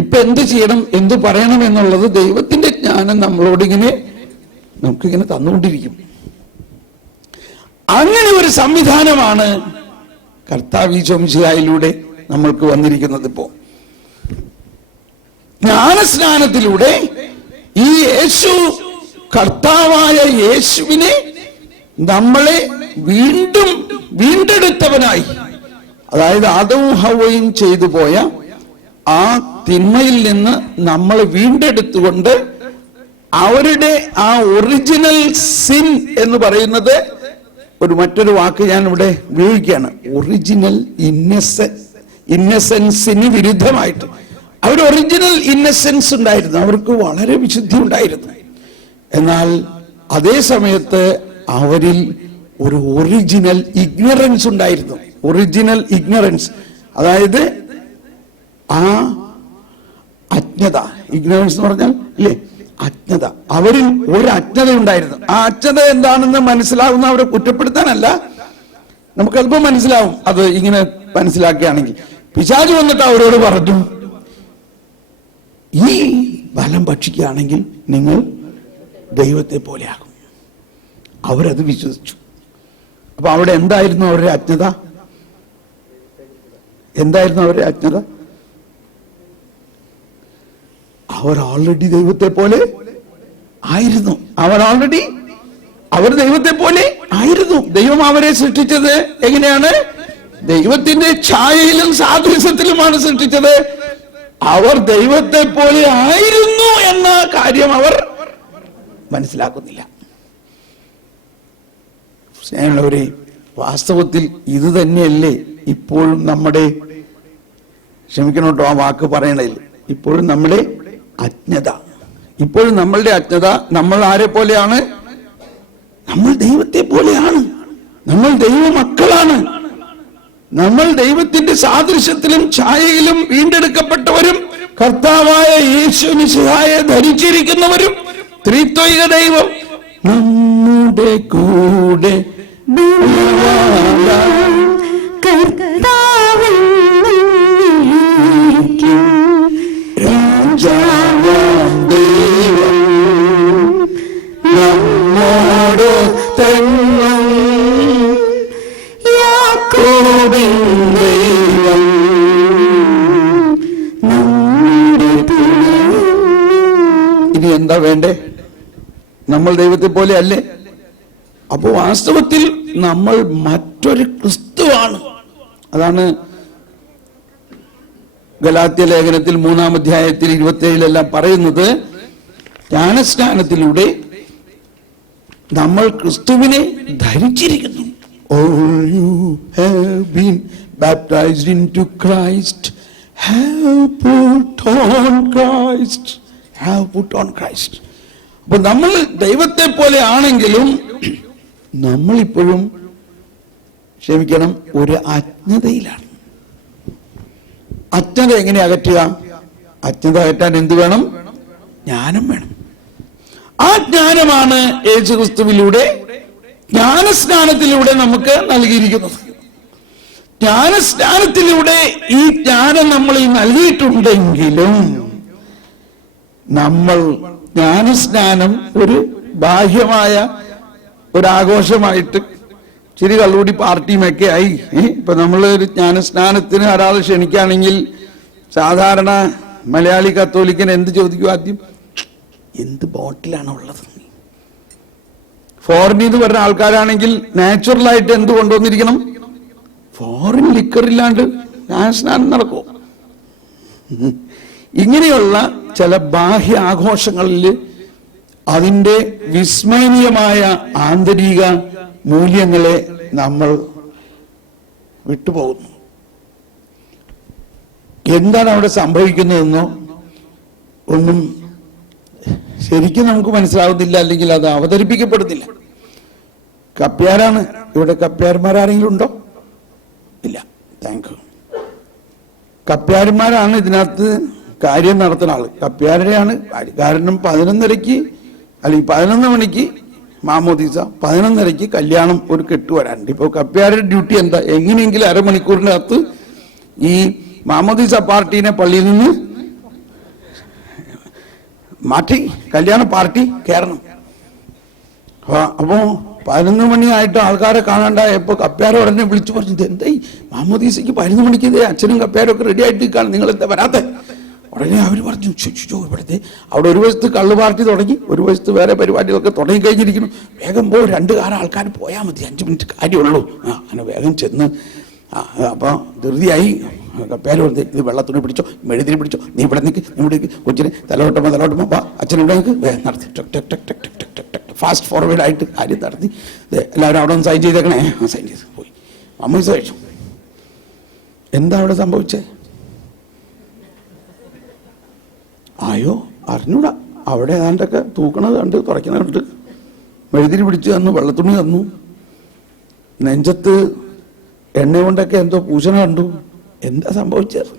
ഇപ്പൊ എന്ത് ചെയ്യണം, എന്ത് പറയണം എന്നുള്ളത് ദൈവത്തിന്റെ ജ്ഞാനം നമുക്കിങ്ങനെ തന്നുകൊണ്ടിരിക്കും. അങ്ങനെ ഒരു സംവിധാനമാണ് കർത്താവ് ഈശോ മിശിഹായിലൂടെ നമ്മൾക്ക് വന്നിരിക്കുന്നത്. ഇപ്പോ ജ്ഞാനസ്നാനത്തിലൂടെ ഈ യേശു, കർത്താവായ യേശുവിനെ നമ്മളെ വീണ്ടെടുത്തവനായി, അതായത് ആദവും ഹവ്വയും ചെയ്തു പോയ ആ തിന്മയിൽ നിന്ന് നമ്മളെ വീണ്ടെടുത്തുകൊണ്ട് അവരുടെ ആ ഒറിജിനൽ സിൻ എന്ന് പറയുന്നത് മറ്റൊരു വാക്ക് ഞാൻ ഇവിടെ ഉപയോഗിക്കുകയാണ്, ഒറിജിനൽ ഇന്നസെൻസിന് വിരുദ്ധമായിട്ട്. അവർ ഒറിജിനൽ ഇന്നസെൻസ് ഉണ്ടായിരുന്നു, അവർക്ക് വളരെ വിശുദ്ധി ഉണ്ടായിരുന്നു. എന്നാൽ അതേ സമയത്ത് അവരിൽ ഒരു ഒറിജിനൽ ഇഗ്നറൻസ് ഉണ്ടായിരുന്നു. ഒറിജിനൽ ഇഗ്നറൻസ്, അതായത് ആ അജ്ഞത. ഇഗ്നറൻസ് എന്ന് പറഞ്ഞാൽ ഇല്ലേ, അജ്ഞത. അവരിൽ ഒരു അജ്ഞത ഉണ്ടായിരുന്നു. ആ അജ്ഞത എന്താണെന്ന് മനസ്സിലാവുന്ന അവരെ കുറ്റപ്പെടുത്താനല്ല, നമുക്ക് അല്പം മനസ്സിലാവും അത് ഇങ്ങനെ മനസ്സിലാക്കുകയാണെങ്കിൽ. പിശാച് വന്നിട്ട് അവരോട് പറഞ്ഞു, ഈ ഫലം ഭക്ഷിക്കുകയാണെങ്കിൽ നിങ്ങൾ ദൈവത്തെ പോലെയാകും. അവരത് വിശ്വസിച്ചു. അപ്പൊ അവിടെ എന്തായിരുന്നു അവരുടെ അജ്ഞത? അവർ ഓൾറെഡി ദൈവത്തെ പോലെ ആയിരുന്നു. അവർ ദൈവത്തെ പോലെ ആയിരുന്നു. ദൈവം അവരെ സൃഷ്ടിച്ചത് എങ്ങനെയാണ്? ദൈവത്തിന്റെ ഛായയിലും സാദൃശ്യത്തിലുമാണ് സൃഷ്ടിച്ചത്. അവർ ദൈവത്തെ പോലെ ആയിരുന്നു എന്ന കാര്യം അവർ മനസ്സിലാക്കുന്നില്ല. സ്നേഹമുള്ളവരെ, വാസ്തവത്തിൽ ഇത് തന്നെയല്ലേ ഇപ്പോഴും നമ്മുടെ, ക്ഷമിക്കണം കേട്ടോ ആ വാക്ക് പറയണതിൽ, ഇപ്പോഴും നമ്മുടെ അജ്ഞത. ഇപ്പോഴും നമ്മളുടെ അജ്ഞത. നമ്മൾ ആരെ പോലെയാണ്? നമ്മൾ ദൈവത്തെ പോലെയാണ്. നമ്മൾ ദൈവ മക്കളാണ്. നമ്മൾ ദൈവത്തിന്റെ സാദൃശ്യത്തിലും ഛായയിലും വീണ്ടെടുക്കപ്പെട്ടവരും കർത്താവായ യേശു മിശിഹായെ ധരിച്ചിരിക്കുന്നവരും ത്രിത്വൈക ദൈവം നമ്മുടെ കൂടെ രാജാവാം ദൈവം നമ്മോട് തന്നെ യാക്കോബിൻ ദൈവം ഇനി എന്താ വേണ്ടേ? നമ്മൾ ദൈവത്തെ പോലെ അല്ലേ? അപ്പോ വാസ്തവത്തിൽ നമ്മൾ മറ്റൊരു ക്രിസ്തുവാണ്. അതാണ് ഗലാത്യ ലേഖനത്തിൽ 3-ാം അധ്യായത്തിൽ 27 പറയുന്നത്. ജ്ഞാനസ്നാനത്തിലൂടെ നമ്മൾ ക്രിസ്തുവിനെ ധരിച്ചിരിക്കുന്നു. All you have been baptized into Christ have put on Christ. Have put on Christ. അപ്പൊ നമ്മൾ ദൈവത്തെ പോലെ ആണെങ്കിലും നമ്മളിപ്പോഴും ക്ഷമിക്കണം, ഒരു അജ്ഞതയിലാണ്. അജ്ഞത എങ്ങനെ അകറ്റുക? അജ്ഞത അകറ്റാൻ എന്ത് വേണം? ജ്ഞാനം വേണം. ആ ജ്ഞാനമാണ് യേശുക്രിസ്തുവിലൂടെ, ജ്ഞാനസ്നാനത്തിലൂടെ നമുക്ക് നൽകിയിരിക്കുന്നത്. ജ്ഞാനസ്നാനത്തിലൂടെ ഈ ജ്ഞാനം നമ്മളിൽ നൽകിയിട്ടുണ്ടെങ്കിലും നമ്മൾ ജ്ഞാനസ്നാനം ഒരു ബാഹ്യമായ ഒരാഘോഷമായിട്ട് ചിരി കള്ളുകൂടി പാർട്ടിയുമൊക്കെ ആയി. ഇപ്പൊ നമ്മൾ ഒരു ജ്ഞാനസ്നാനത്തിന് ഒരാൾ ക്ഷണിക്കുകയാണെങ്കിൽ സാധാരണ മലയാളി കത്തോലിക്കൻ എന്ത് ചോദിക്കും? ആദ്യം എന്ത് ബോട്ടിലാണ് ഉള്ളത്? ഫോറിനിൽ നിന്ന് വരുന്ന ആൾക്കാരാണെങ്കിൽ നാച്ചുറലായിട്ട് എന്ത് കൊണ്ടുവന്നിരിക്കണം? ഫോറിൻ ലിക്കർ ഇല്ലാണ്ട് ജ്ഞാനസ്നാനം നടക്കും. ഇങ്ങനെയുള്ള ചില ബാഹ്യ ആഘോഷങ്ങളിൽ അതിൻ്റെ വിസ്മരണീയമായ ആന്തരിക മൂല്യങ്ങളെ നമ്മൾ വിട്ടുപോകുന്നു. എന്താണ് അവിടെ സംഭവിക്കുന്നതെന്നോ ഒന്നും ശരിക്കും നമുക്ക് മനസ്സിലാവുന്നില്ല, അല്ലെങ്കിൽ അത് അവതരിപ്പിക്കപ്പെടുന്നില്ല. കപ്പ്യാരാണ് ഇവിടെ. കപ്പ്യാർമാരാരെങ്കിലും ഉണ്ടോ? ഇല്ല. Thank you. കപ്പ്യാരന്മാരാണ് ഇതിനകത്ത് കാര്യം നടത്തുന്ന ആള്. കപ്പ്യാരുടെയാണ് കാരണം 11:30 അല്ലെങ്കിൽ 11 മണിക്ക് മാമോദീസ, 11:30 കല്യാണം, ഒരു കെട്ട് വരാനുണ്ട്. ഇപ്പോൾ കപ്പ്യാരുടെ ഡ്യൂട്ടി എന്താ? എങ്ങനെയെങ്കിലും അരമണിക്കൂറിനകത്ത് ഈ മാമോദീസ പാർട്ടീനെ പള്ളിയിൽ നിന്ന് മാറ്റി കല്യാണ പാർട്ടി കയറണം. അപ്പോ 11 മണിയായിട്ട് ആൾക്കാരെ കാണാണ്ടായപ്പോ കപ്പ്യാരെ ഉടനെ വിളിച്ചു പറഞ്ഞു, എന്തായി മാമോദീസയ്ക്ക് 11 മണിക്ക് ഇതേ അച്ഛനും കപ്പ്യാരും ഒക്കെ റെഡി ആയിട്ട് നിൽക്കുകയാണ്, നിങ്ങൾ എന്താ വരാത്തെ? ഉടനെ അവർ പറഞ്ഞു, ഇവിടുത്തെ അവിടെ ഒരു വശത്ത് കള്ളു പാർട്ടി തുടങ്ങി, ഒരു വശത്ത് വേറെ പരിപാടികളൊക്കെ തുടങ്ങി കഴിഞ്ഞിരിക്കുന്നു. വേഗം പോ, 2 കാർ ആൾക്കാർ പോയാൽ മതി, 5 മിനിറ്റ് കാര്യമുള്ളൂ. അങ്ങനെ വേഗം ചെന്ന് അപ്പോൾ ധൃതിയായി. കപ്പ്യാര് പറഞ്ഞ്, ഇത് വെള്ളത്തുണി പിടിച്ചോ, മെഴുതിരി പിടിച്ചോ, നീ ഇവിടെ നിൽക്ക്, നീ ഇവിടെ കൊച്ചിനെ തലോട്ടമ്മ വാ, അച്ഛൻ ഇവിടെ നിൽക്ക്, നടത്തി ടക് ടക് ടക് ടക് ടക് ടക് ടക് ഫാസ്റ്റ് ഫോർവേഡ് ആയിട്ട് കാര്യം നടത്തി. എല്ലാവരും അവിടെ ഒന്ന് സൈൻ ചെയ്തേക്കണേ. സൈൻ ചെയ്ത് പോയി. അമ്മ കഴിച്ചു. എന്താ അവിടെ സംഭവിച്ചേ? ആയോ അറിഞ്ഞൂടാ. അവിടെ ഏതാണ്ടൊക്കെ തൂക്കണത് കണ്ട്, തുറയ്ക്കണത് കണ്ട്, മെഴുതിരി പിടിച്ച് തന്നു, വെള്ളത്തുണി തന്നു, നെഞ്ചത്ത് എണ്ണ കൊണ്ടൊക്കെ എന്തോ പൂശണ കണ്ടു. എന്താ സംഭവിച്ചത്?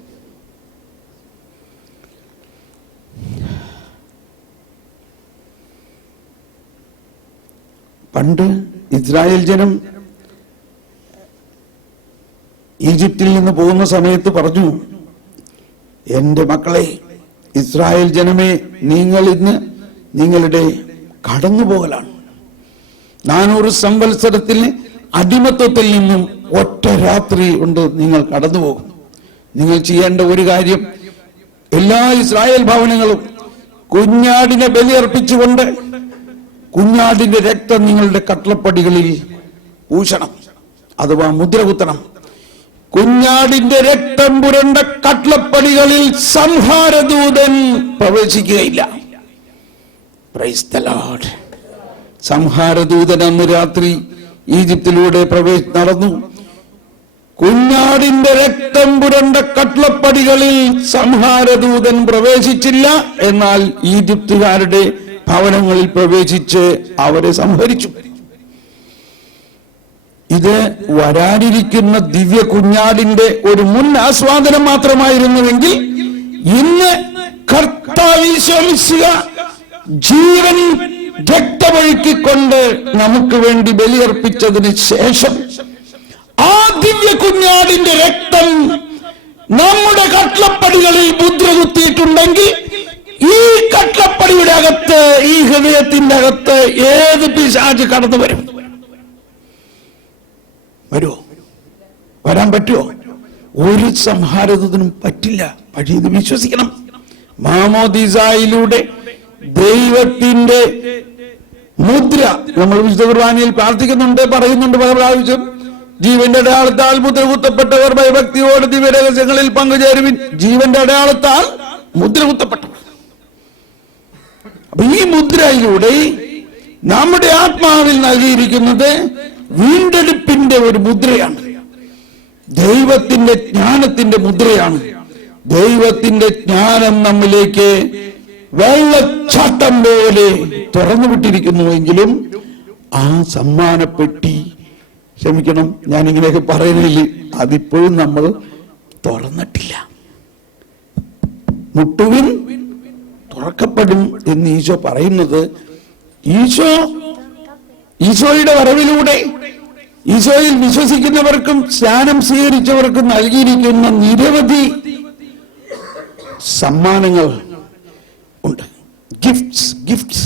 പണ്ട് ഇസ്രായേൽ ജനം ഈജിപ്തിൽ നിന്ന് പോകുന്ന സമയത്ത് പറഞ്ഞു, എൻ്റെ മക്കളെ, ഇസ്രായേൽ ജനമേ, നിങ്ങൾ ഇന്ന് നിങ്ങളുടെ കടന്നുപോകലാണ്. 400 സംവത്സരത്തിന് അടിമത്വത്തിൽ നിന്നും ഒറ്റ രാത്രി കൊണ്ട് നിങ്ങൾ കടന്നുപോകും. നിങ്ങൾ ചെയ്യേണ്ട ഒരു കാര്യം, എല്ലാ ഇസ്രായേൽ ഭവനങ്ങളും കുഞ്ഞാടിനെ ബലിയർപ്പിച്ചുകൊണ്ട് കുഞ്ഞാടിന്റെ രക്തം നിങ്ങളുടെ കട്ടളപ്പടികളിൽ പൂശണം, അഥവാ മുദ്ര കുത്തണം. കുഞ്ഞാടിന്റെ രക്തം പുരണ്ട കട്ടളപ്പടികളിൽ സംഹാരദൂതൻ പ്രവേശിക്കുകയില്ല. Praise the lord. സംഹാരദൂതൻ അന്ന് രാത്രി ഈജിപ്തിലൂടെ നടന്നു. കുഞ്ഞാടിന്റെ രക്തം പുരണ്ട കട്ടളപ്പടികളിൽ സംഹാരദൂതൻ പ്രവേശിച്ചില്ല. എന്നാൽ ഈജിപ്തുകാരുടെ ഭവനങ്ങളിൽ പ്രവേശിച്ച് അവരെ സംഹരിച്ചു. ഇത് വരാനിരിക്കുന്ന ദിവ്യ കുഞ്ഞാടിന്റെ ഒരു മുൻ ആസ്വാദനം മാത്രമായിരുന്നുവെങ്കിൽ ഇന്ന് കർത്താവ് ജീവൻ രക്തമൊഴുക്കിക്കൊണ്ട് നമുക്ക് വേണ്ടി ബലിയർപ്പിച്ചതിന് ശേഷം ആ ദിവ്യ കുഞ്ഞാടിന്റെ രക്തം നമ്മുടെ കട്ടളപ്പടികളിൽ മുദ്ര കുത്തിയിട്ടുണ്ടെങ്കിൽ ഈ കട്ടളപ്പടിയുടെ അകത്ത്, ഈ ഹൃദയത്തിന്റെ അകത്ത് ഏത് പിശാച് കടന്നു വരും? വരുമോ? വരാൻ പറ്റുമോ? ഒരു സംഹാരത്തിനും പറ്റില്ല. പക്ഷേ ഇത് വിശ്വസിക്കണം. മാമോദീസായിലൂടെ ദൈവത്തിന്റെ മുദ്ര നമ്മൾ വിശുദ്ധ കുർബാനയിൽ പ്രാർത്ഥിക്കുന്നുണ്ട്, പറയുന്നുണ്ട് പല പ്രാവശ്യം. ജീവന്റെ അടയാളത്താൽ മുദ്ര കുത്തപ്പെട്ടവർ ഭയഭക്തിയോട് ദിവ്യരഹസ്യങ്ങളിൽ പങ്കുചേരുവിൻ. ജീവന്റെ അടയാളത്താൽ മുദ്ര കുത്തപ്പെട്ടവർ. അപ്പൊ ഈ മുദ്രയിലൂടെ നമ്മുടെ ആത്മാവിൽ നൽകിയിരിക്കുന്നത് വീണ്ടെടുപ്പിന്റെ ഒരു മുദ്രയാണ്. ദൈവത്തിന്റെ ജ്ഞാനത്തിന്റെ മുദ്രയാണ്. ദൈവത്തിന്റെ ജ്ഞാനം നമ്മിലേക്ക് വെള്ളച്ചാട്ടം പോലെ തുറന്നു വിട്ടിരിക്കുന്നുവെങ്കിലും ആ സമ്മാനപ്പെട്ടി, ക്ഷമിക്കണം ഞാൻ ഇങ്ങനെയൊക്കെ പറയുന്നില്ല, അതിപ്പോഴും നമ്മൾ തുറന്നിട്ടില്ല. മുട്ടുവിൻ തുറക്കപ്പെടും എന്ന് ഈശോ പറയുന്നത് ഈശോയുടെ വരവിലൂടെ ഈശോയിൽ വിശ്വസിക്കുന്നവർക്കും സ്നാനം സ്വീകരിച്ചവർക്കും നൽകിയിരിക്കുന്ന നിരവധി സമ്മാനങ്ങൾ ഉണ്ട്. ഗിഫ്റ്റ്സ്.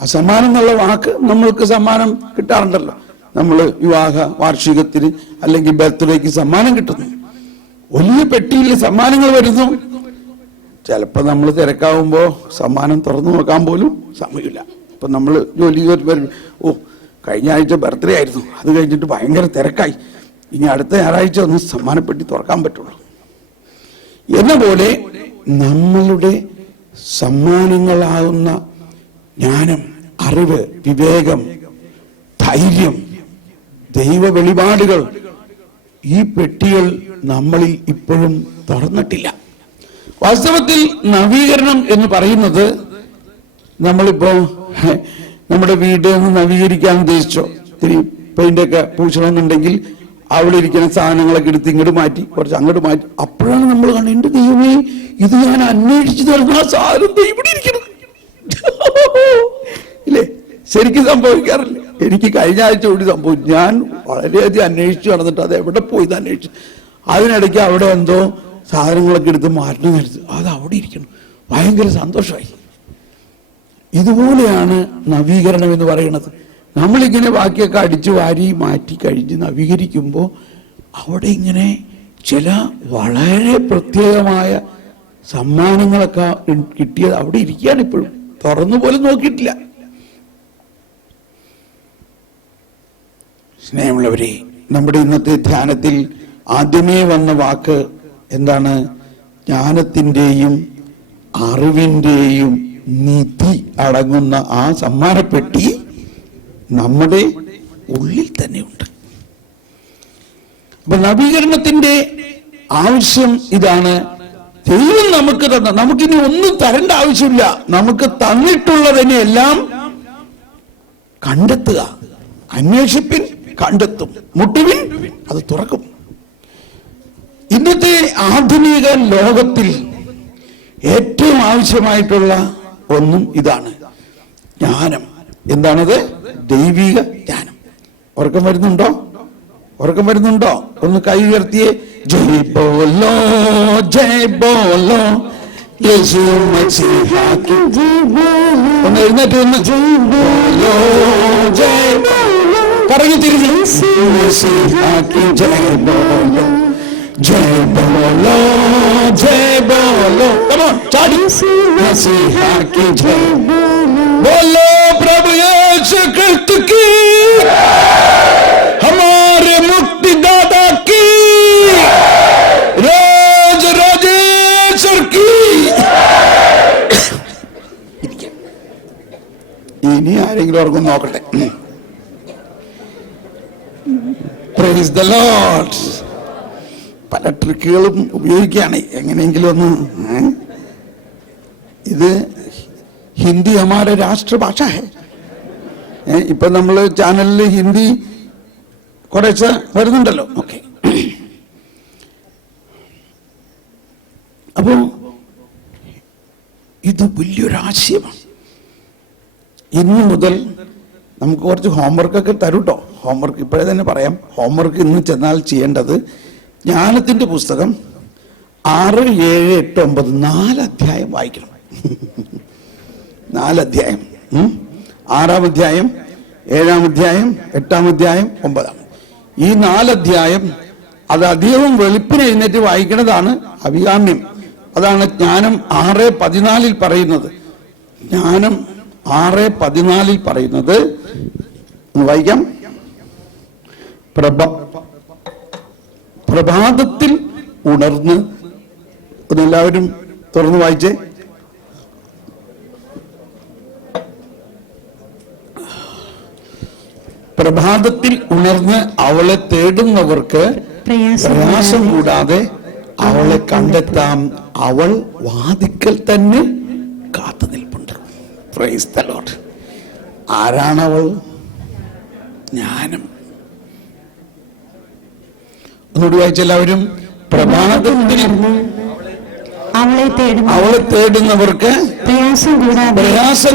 ആ സമ്മാനം എന്നുള്ള വാക്ക് നമ്മൾക്ക് സമ്മാനം കിട്ടാറുണ്ടല്ലോ. നമ്മൾ വിവാഹ വാർഷികത്തിന് അല്ലെങ്കിൽ ബർത്ത്ഡേക്ക് സമ്മാനം കിട്ടുന്നു. വലിയ പെട്ടിയിൽ സമ്മാനങ്ങൾ വരുന്നു. ചിലപ്പോൾ നമ്മൾ തിരക്കാവുമ്പോൾ സമ്മാനം തുറന്നു നോക്കാൻ പോലും സമയമില്ല. ഇപ്പൊ നമ്മൾ ജോലി വരും, കഴിഞ്ഞ ആഴ്ച ബർത്ത്ഡേ ആയിരുന്നു, അത് കഴിഞ്ഞിട്ട് ഭയങ്കര തിരക്കായി, ഇനി അടുത്ത ഞായറാഴ്ച ഒന്ന് സമ്മാനപ്പെട്ടി തുറക്കാൻ പറ്റുള്ളൂ എന്ന പോലെ നമ്മളുടെ സമ്മാനങ്ങളാകുന്ന ജ്ഞാനം, അറിവ്, വിവേകം, ധൈര്യം, ദൈവ വെളിപാടുകൾ, ഈ പെട്ടികൾ നമ്മളിൽ ഇപ്പോഴും തുറന്നിട്ടില്ല. വാസ്തവത്തിൽ നവീകരണം എന്ന് പറയുന്നത്, നമ്മളിപ്പോ നമ്മുടെ വീട് ഒന്ന് നവീകരിക്കാൻ ഉദ്ദേശിച്ചോ, ഇത്തിരി പെയിന്റൊക്കെ പൂശണമെന്നുണ്ടെങ്കിൽ അവിടെ ഇരിക്കുന്ന സാധനങ്ങളൊക്കെ എടുത്ത് ഇങ്ങോട്ട് മാറ്റി, കുറച്ച് അങ്ങോട്ട് മാറ്റി, അപ്പോഴാണ് നമ്മൾ കാണുന്നത്, എന്റെ ദൈവമേ, ഇത് ഞാൻ അന്വേഷിച്ചു നടന്ന ആ സാധനം ഇവിടെ ഇരിക്കണം. ഇല്ലേ? ശരിക്കും സംഭവിക്കാറില്ല. എനിക്ക് കഴിഞ്ഞ ആഴ്ച കൂടി സംഭവിച്ചു. ഞാൻ വളരെയധികം അന്വേഷിച്ചു നടന്നിട്ട് അത് എവിടെ പോയി ഇത് അന്വേഷിച്ചു, അതിനിടയ്ക്ക് അവിടെ എന്തോ സാധനങ്ങളൊക്കെ എടുത്ത് മാറ്റണം എടുത്ത് അത് അവിടെ ഇരിക്കണം. ഭയങ്കര സന്തോഷമായി. ഇതുപോലെയാണ് നവീകരണം എന്ന് പറയുന്നത്. നമ്മളിങ്ങനെ ബാക്കിയൊക്കെ അടിച്ചു വാരി മാറ്റി കഴിഞ്ഞ് നവീകരിക്കുമ്പോൾ അവിടെ ഇങ്ങനെ ചില വളരെ പ്രത്യേകമായ സമ്മാനങ്ങളൊക്കെ കിട്ടിയത് അവിടെ ഇരിക്കുകയാണ്. ഇപ്പോഴും തുറന്നു പോലും നോക്കിയിട്ടില്ല. സ്നേഹമുള്ളവരെ, നമ്മുടെ ഇന്നത്തെ ധ്യാനത്തിൽ ആദ്യമേ വന്ന വാക്ക് എന്താണ്? ജ്ഞാനത്തിൻ്റെയും അറിവിൻ്റെയും നിധി അടങ്ങുന്ന ആ സമ്മാനപ്പെട്ടി നമ്മുടെ ഉള്ളിൽ തന്നെയുണ്ട്. അപ്പൊ നവീകരണത്തിന്റെ ആവശ്യം ഇതാണ്. ദൈവം നമുക്ക് തന്ന, നമുക്കിനി ഒന്നും തരേണ്ട ആവശ്യമില്ല. നമുക്ക് തന്നിട്ടുള്ളതിനെല്ലാം കണ്ടെത്തുക. അന്വേഷിപ്പിൻ, കണ്ടെത്തും. മുട്ടുവിൻ, അത് തുറക്കും. ഇന്നത്തെ ആധുനിക ലോകത്തിൽ ഏറ്റവും ആവശ്യമായിട്ടുള്ള ഒന്നും ഇതാണ്, ജ്ഞാനം. എന്താണത്? ദൈവിക ജ്ഞാനം. ഉറക്കം വരുന്നുണ്ടോ? ഉറക്കം വരുന്നുണ്ടോ? ഒന്ന് കൈ ഉയർത്തിയേ. ജയ് ബോലോ, ജയ് ബോലോ യേശു മസീഹാ കി ജയ് ബോലോ. ഒന്ന് എഴുന്നേറ്റ് വന്ന് ജയ് ബോലോ, ജയ് ബോലോ. കറങ്ങി തിരിഞ്ഞു. മസീഹാ കി ജയ് ബോലോ, ജയ് ബോലോ, ജയ് ബോലോ. come on, ചാടി. മസീഹാ കി ജയ് बोलो प्रभु यीशु क्रिस्त की, हमारे मुक्तिदाता की, राज राजेश्वर की. ഇനി ആരെങ്കിലും ഓർക്കും നോക്കട്ടെ. Praise the Lord. പല ട്രിക്കുകളും ഉപയോഗിക്കുകയാണ് എങ്ങനെയെങ്കിലും ഒന്ന്. ഇത് ഹിന്ദി हमारे രാഷ്ട്രഭാഷ है. ഇപ്പൊ നമ്മൾ ചാനലിൽ ഹിന്ദി കുറച്ച് വരുന്നുണ്ടല്ലോ. ഓക്കെ, അപ്പോ ഇത് വലിയൊരാശയമാണ്. ഇന്ന് മുതൽ നമുക്ക് കുറച്ച് ഹോംവർക്കൊക്കെ തരൂട്ടോ. ഹോംവർക്ക് ഇപ്പോഴേ തന്നെ പറയാം. ഹോംവർക്ക് ഇന്ന് ചെന്നാൽ ചെയ്യേണ്ടത് ജ്ഞാനത്തിന്റെ പുസ്തകം 6, 7, 8, 9 4 അധ്യായം വായിക്കണം. 4 അധ്യായം. 6-ാം അധ്യായം, 7-ാം അധ്യായം, 8-ാം അധ്യായം, 9-ാം. ഈ 4 അധ്യായം അത് അധികവും വെളുപ്പിന് എഴുന്നേറ്റ് വായിക്കുന്നതാണ് അഭികാമ്യം. അതാണ് ജ്ഞാനം 6:14 പറയുന്നത്. ജ്ഞാനം 6:14 പറയുന്നത് വായിക്കാം. പ്രഭാതത്തിൽ ഉണർന്ന്, ഒന്നെല്ലാവരും തുറന്ന് വായിച്ചേ. പ്രഭാതത്തിൽ ഉണർന്ന് അവളെ തേടുന്നവർക്ക് പ്രയാസം കൂടാതെ അവളെ കണ്ടെത്താം. അവൾ വാതിക്കൽ തന്നെ കാത്തു നിൽപ്പുണ്ട്. Praise the lord. ആരാണവൾ? ജ്ഞാനം. ഒന്നുകൂടി വായിച്ചെല്ലാവരും. പ്രഭാതത്തിൽ അവളെ തേടുന്നവർക്ക് പ്രയാസം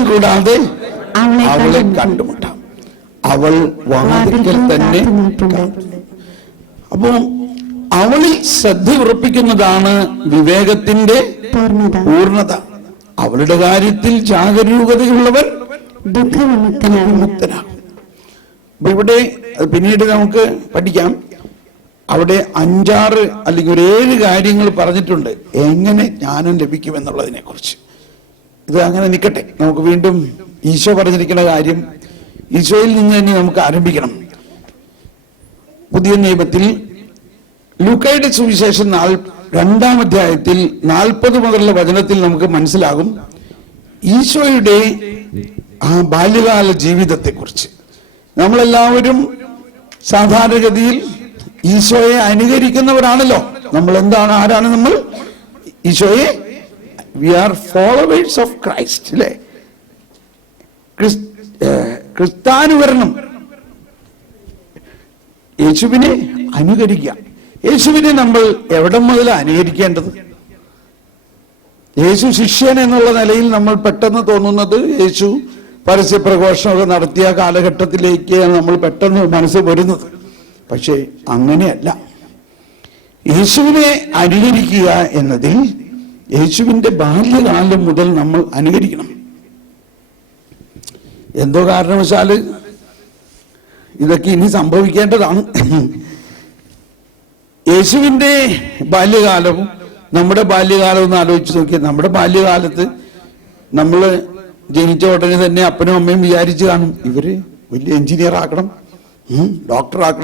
കൂടാതെ അവളെ കണ്ടുമുട്ടാം. അവൾ വാതിക്കൽ തന്നെ. അപ്പോ അവളിൽ ശ്രദ്ധ ഉറപ്പിക്കുന്നതാണ് വിവേകത്തിന്റെ പൂർണ്ണത. അവളുടെ കാര്യത്തിൽ ജാഗരൂകതയുള്ളവൻ ദുഃഖവിമുക്തനാകും. അപ്പൊ ഇവിടെ പിന്നീട് നമുക്ക് പഠിക്കാം. അവിടെ 5-6 അല്ലെങ്കിൽ ഒരു 7 കാര്യങ്ങൾ പറഞ്ഞിട്ടുണ്ട് എങ്ങനെ ജ്ഞാനം ലഭിക്കുമെന്നുള്ളതിനെ കുറിച്ച്. ഇത് അങ്ങനെ നിൽക്കട്ടെ. നമുക്ക് വീണ്ടും ഈശോ പറഞ്ഞിരിക്കുന്ന കാര്യം ഈശോയിൽ നിന്ന് തന്നെ നമുക്ക് ആരംഭിക്കണം. പുതിയ നിയമത്തിൽ ലൂക്കയുടെ സുവിശേഷം 2-ാം അധ്യായത്തിൽ 40 മുതലുള്ള വചനത്തിൽ നമുക്ക് മനസ്സിലാകും ഈശോയുടെ ആ ബാല്യകാല ജീവിതത്തെ കുറിച്ച്. നമ്മളെല്ലാവരും സാധാരണഗതിയിൽ ഈശോയെ അനുകരിക്കുന്നവരാണല്ലോ. നമ്മൾ എന്താണ്, ആരാണ് നമ്മൾ? ഈശോയെ we are followers of Christ, അല്ലേ? ക്രിസ്താനുകരണം, യേശുവിനെ അനുകരിക്കുക. യേശുവിനെ നമ്മൾ എവിടെ മുതൽ അനുകരിക്കേണ്ടത്? യേശു ശിഷ്യൻ എന്നുള്ള നിലയിൽ നമ്മൾ പെട്ടെന്ന് തോന്നുന്നത് യേശു പരസ്യപ്രഘോഷമൊക്കെ നടത്തിയ കാലഘട്ടത്തിലേക്ക് നമ്മൾ പെട്ടെന്ന് മനസ്സ് വരുന്നത്. പക്ഷേ അങ്ങനെയല്ല. യേശുവിനെ അനുകരിക്കുക എന്നതിൽ യേശുവിന്റെ ബാല്യകാലം മുതൽ നമ്മൾ അനുകരിക്കണം. എന്തോ കാരണവശാല് ഇതൊക്കെ ഇനി സംഭവിക്കേണ്ടതാണ്. യേശുവിന്റെ ബാല്യകാലവും നമ്മുടെ ബാല്യകാലവും ഒന്ന് ആലോചിച്ച് നോക്കിയാൽ, നമ്മുടെ ബാല്യകാലത്ത് നമ്മൾ ജനിച്ച ഉടനെ തന്നെ അപ്പനും അമ്മയും വിചാരിച്ചു കാണും ഇവര് വലിയ എഞ്ചിനീയർ ആക്കണം, ഡോക്ടർ ആക്കണം,